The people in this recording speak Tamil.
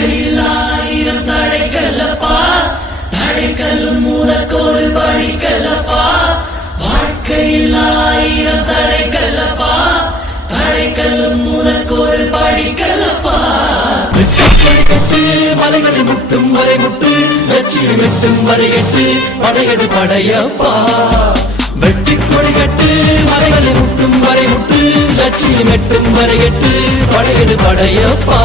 வாழ்க்கையில் ஆயிரம் தடைக்கல்லப்பா, தடைக்கல்லும் உனக்கொரு படிக்கல்லப்பா. வாழ்க்கையில் ஆயிரம் தடைக்கல்லப்பா, தடைக்கல்லும் உனக்கொரு படிக்கல்லப்பா. வெற்றி மலைகளை முட்டும் வரை முட்டு, வெற்றியை வெட்டும் வரை எட்டு, படையெடு படையப்பா. வெற்றி கொடி கட்டு மலைகளை முட்டும் வரை முட்டு, லட்சியம் எட்டும் வரை எட்டு, படையெடு படையப்பா.